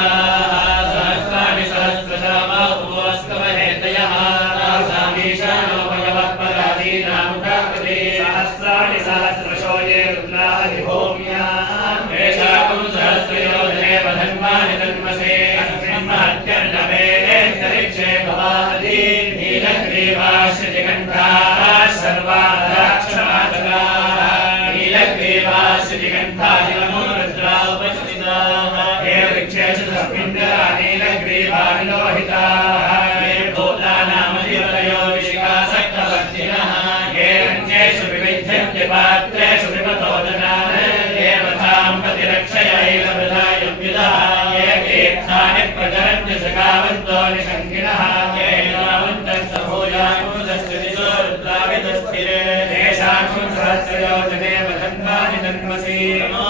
सहस्राणि सहस्रशामा उपवस्कवहेतयः तासामीशानोपयवः परादीनामुखापदे सहस्राणि सहस्रशो ये रुद्राधिभूम्याम् तेषां सहस्रयोधने वधन्वानि तन्मसे अस्मिन्महत्यर्णवेन्तरिक्षे भवादि नीलग्रीवाश्रिकण्ठाः सर्वादाक्षमातकाः नीलग्रीवाश्रिकण्ठादिनमो रुद्रापस्थिताः हे वृक्षेषु नीलग्रीवाविलोहिताः ये भूतानामधिपतयो विशिखासक्तवर्तिनः ये अन्येषु विविध्यन्ति पात्रेषु विपतो जनाः ये वधां प्रतिरक्षयैलवृधायुव्युधः ये तीर्थानि प्रचरन्ति सखावन्तो निशङ्किनः ये यावन्तश्च भूयामुदश्च दिशो रुद्राविदस्थिरे तेषां सहस्रयोजने वधन्वानि तन्मसि नमो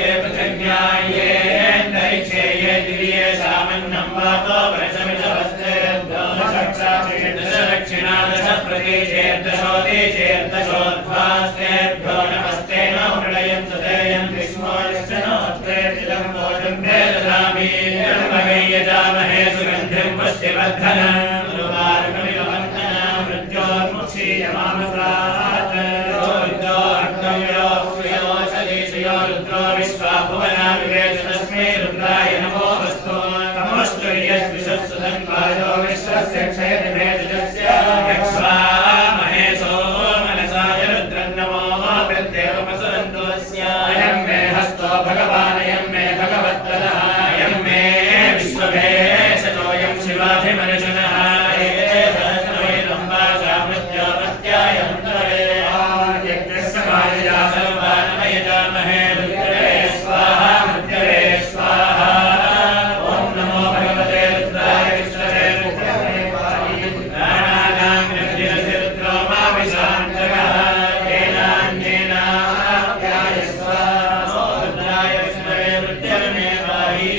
ये पृथिव्या ये अन्तरिक्षे ये दिव्ये सामन्नं वातो वर्षमिषवस्तेभ्यो दशदक्षिणा दश प्रतीचेर्दशोदीचेर्दशोद्भास्तेभ्यो नमस्ते नो हृदयं सदेयं विष्णो यक्षणोत्रेतिलं भोजं मे ददामि यजामहे सुगन्धिं पुष्टिवर्धनम् उर्वारुकमिवन्दना मृत्योर्मुक्षीयमामसात् रुद्रो विश्वा भुवना विवेश तस्मै रुद्राय नमो वस्तु तमोऽस्तु यस्विशस्सुधन्वायो विश्वस्य क्षयति मेजुजस्य यक्ष्वा महेशो मनसाय रुद्रन्नमो प्रत्येकमसुरन्तो अयं मे हस्तो भगवानयं मे भगवत्तरः अयं मे विश्वभेशतोऽयं शिवाभिमनुषणः सहस्रवैनं वाचा मृत्योपत्याय मन्त्रवे यज्ञस्य मायया सर्वानमयजामहे रुद्रे स्वाहा मृत्यवे स्वाहा ॐ नमो भगवते रुद्राय विष्णवे प्राणानां निर्जिरसि रुद्रो मा विशान्तकः येनान्येनाप्याय स्वाहा रुद्राय विष्णवे मृत्यर्मे पाहि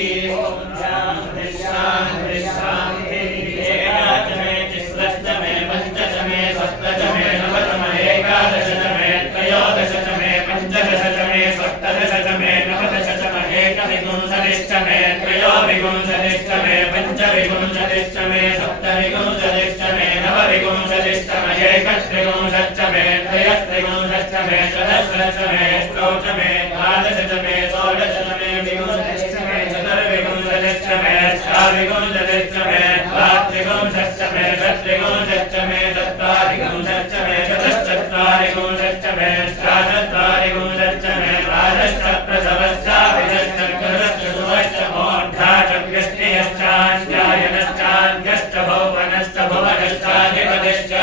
शान्ति शान्ति शान्तिः एकादशमे तिस्रश्चमे पञ्चशमे सप्तशमे नवशमे एकादशशमे त्रयोदशशमे पञ्चदशशमे सप्तदशशमे नवदशशमे एकविंशतिश्चमे त्रयोविंशतिश्चमे पञ्चविंशतिश्चमे सप्तविंशतिश्चमे नवविंशतिश्चमे एकत्रिंशच्चमे त्रयस्त्रिंशच्चमे चतुर्दशमे अष्टौचमे द्वादशचमे षोडशचमे विंशतिश्चमे चतुर्विंशतिश्चमे अष्टाविंशतिश्चमे द्वात्रिंशच्चमे षट्त्रिंशच्चमे चत्वारिंशच्चमे चतुश्चत्वारिंशच्चमे अष्टाचत्वारिंशच्चमे द्वादशप्रसवश्चाभिषश्चर्करश्च सुवश्च मोढाचव्यष्टियश्चान्यायनश्चान्यश्च भौवनश्च भुवनश्चाधिपतिश्च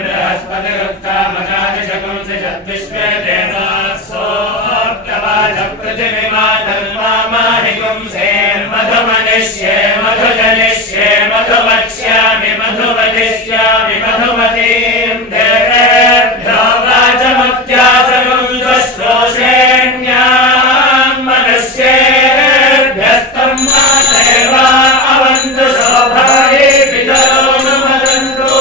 बृहस्पतिरुक्तामकादिशकुंसिषद्विश्वे देवाः सोक्तवाचपृथिविमा धर्मामाहिगुंसेर्मधुमनिष्ये मधुजनिष्ये मधुवक्ष्यामि मधुवदिष्यामि मधुमतीं देवेभ्यो वाचमुक्त्यासगुं दुश्रोषेण्यां मनुष्येभ्यस्तं मातैवा अवन्तु शोभायै पितरो नुमदन्तु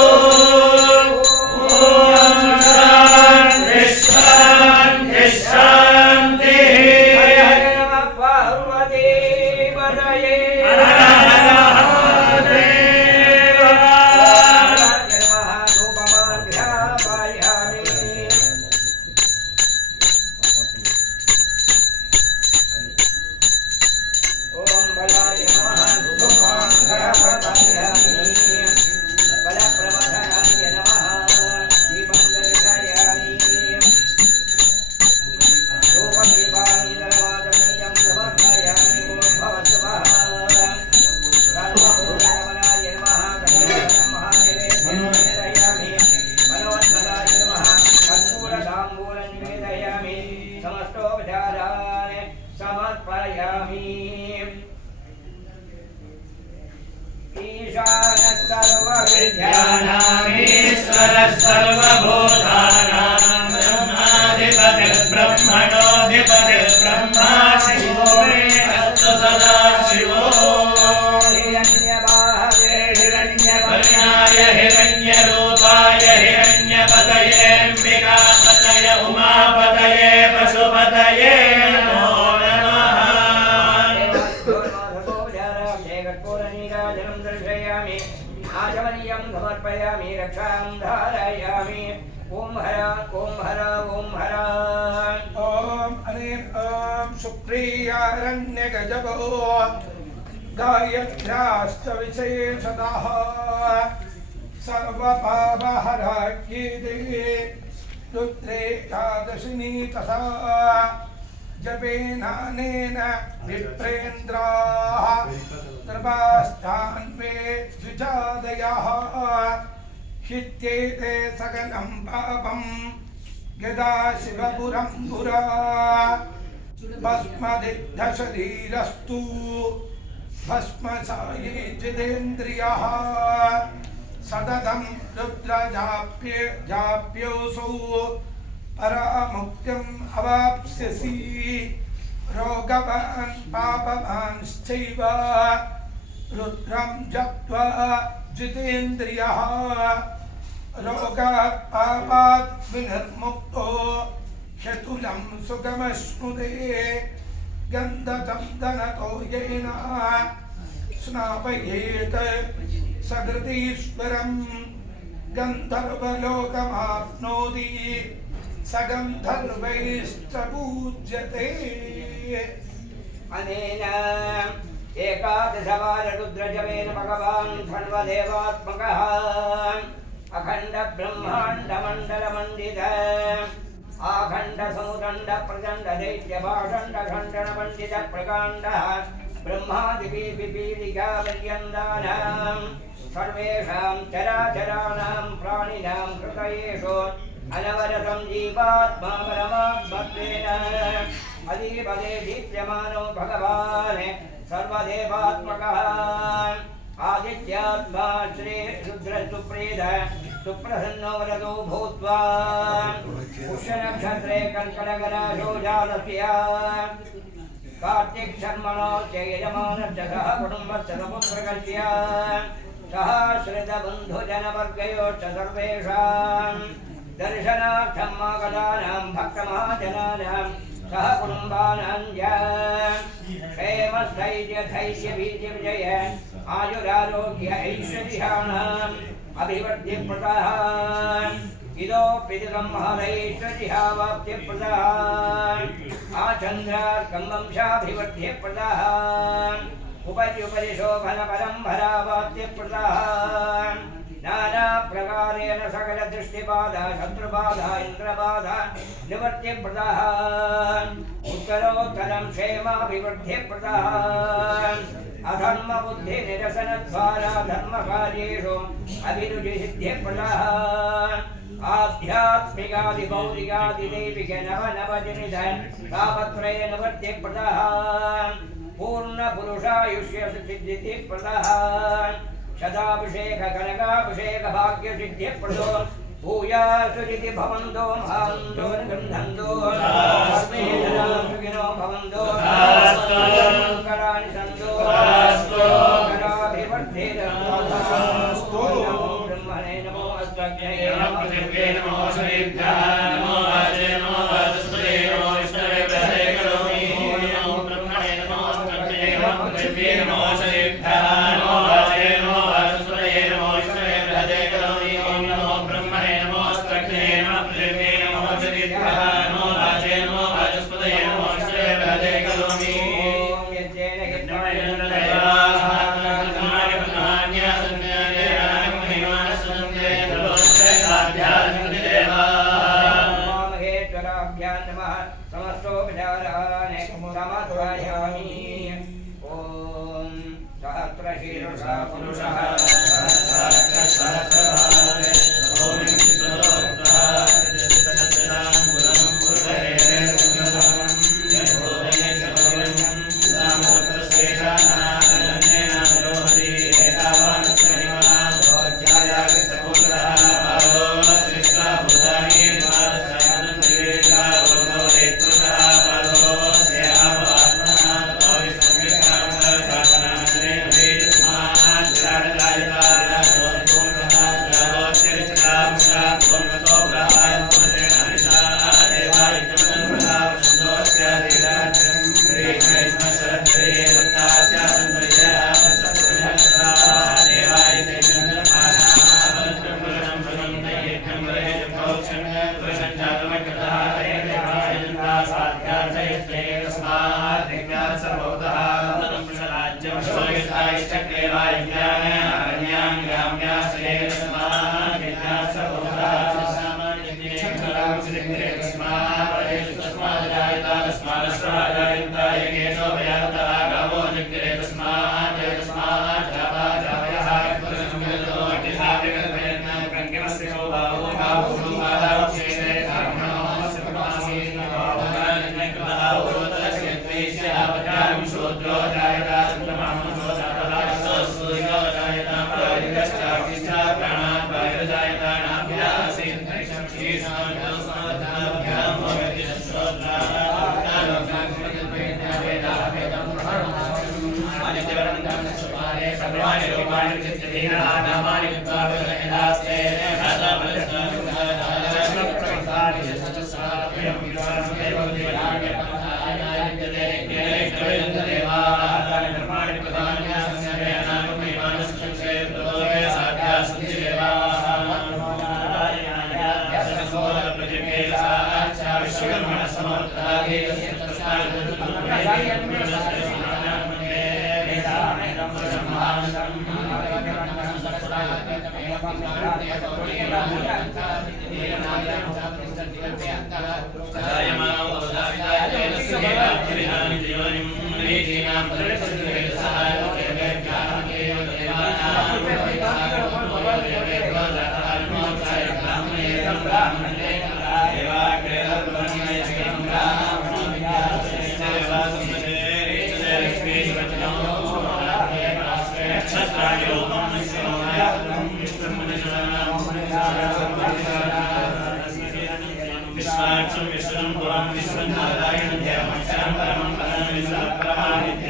ईशानः सर्वभूतानां ब्रह्मणोऽधिपतिर्ब्रह्मा शिवो मे अस्तु सदा शिवो हिरण्यवर्णाय हिरण्यरूपाय हिरण्यपतये अम्बिकापतये उमापतये पशुपतये हर ओम अनेन ओम शुक्रियारण्यगजपो गायत्र्याश्च विशेषतः सर्वपापहराख्येते रुद्रेकादशिनी तथा जपेनानेन विप्रेन्द्राः कृपाष्टान्वे द्विजादयः हित्येते सकलं पापं यदा शिवपुरं पुरा भस्मदिग्धशरीरस्तु भस्मसायी जितेन्द्रियः सततं रुद्रजाप्योऽसौ परामुक्तिम् अवाप्स्यसि रोगवान् पापवांश्चैव रुद्रं जप्त्वा जितेन्द्रियः रोगात् पापात् विनिर्मुक्तो ह्यतुलं सुगमश्नुते गन्धचन्दनतो येन स्नापयेत् सकृतीश्वरं गन्धर्वलोकमाप्नोति स गन्धर्वैश्च पूज्यते। अनेन एकादशवार रुद्रजपेन भगवान् सर्वदेवात्मकः अखण्ड ब्रह्माण्ड मंडल मंडित आखण्ड समुदण्ड प्रचण्ड दैत्य भाषण्ड खण्डन पंडित प्रकाण्ड ब्रह्मादिपि पिपीलिका पर्यन्तानां सर्वेषां चराचराणां प्राणिनां कृतयेषु अनवरतं जीवात्मा परमात्मत्वेन अधिपदे दीप्यमानो भगवान् सर्वदेवात्मकः आदित्यात्मा श्री रुद्र सुप्रीत सुप्रसन्नो वरदो भूत्वा पुष्यनक्षत्रे कर्कटकराशो जातस्य कार्तिक शर्मणो च यजमानस्य सह कुटुम्बस्य समुद्रकस्य सहस्रबन्धुजनवर्गयोश्च सर्वेषां दर्शनार्थं आगतानां भक्तमहाजनानां सह कुटुम्बानां च क्षेमस्थैर्यधैर्यवीर्यविजय आयुरारोग्य ऐश्वर्याणाम् अभिवृद्धिप्रदः इदोऽप्यधिकं महदैश्वर्यावाप्तिप्रदः आचन्द्रार्कं वंशाभिवृद्धिप्रदः उपरि शोभनपरम्परावाप्तिप्रदः नानाप्रकारेण सकलदृष्टिबाधा शत्रुबाधा इन्द्रबाधा निवर्तिप्रदः उत्तरोत्तरं क्षेमाभिवृद्धिप्रदः अधर्मबुद्धिनिरसनद्वारा धर्मकार्येषु अभिरुचिसिद्धिप्रदः आध्यात्मिकादिभौतिकादिदैविक नवनवजनित तापत्रय निवर्तिप्रदः पूर्णपुरुषायुष्यसिद्धिप्रदः शताभिषेक कनकाभिषेक भाग्यसिद्धिप्रदो भूयासुरिति भवन्तो महान्तो गन्धन्तो अस्मे जनां सुखिनो भवन्तो कराणि सन्तो कराभिवर्धेरस्तु ब्रह्मणे नमो अस्मभ्ये नमो श्रीभ्यः नमो वाचे नमो वाचस्पते नमो विष्णवे प्रहरे करोमि नमो ब्रह्मणे नमो अस्मभ्ये नमो नमो श्रीभ्यः नमो वाचे नमो वाचस्पते नमो विष्णवे प्रहरे करोमि नमो ब्रह्मणे नमो अस्मभ्ये नमो श्रीभ्यः नमो वाचे नमो वाचस्पते नमो विष्णवे प्रहरे करोमि विश्वं पुरां विश्वं नारायणं देवमक्षरं परमं पदं विश्वं परमादित्यं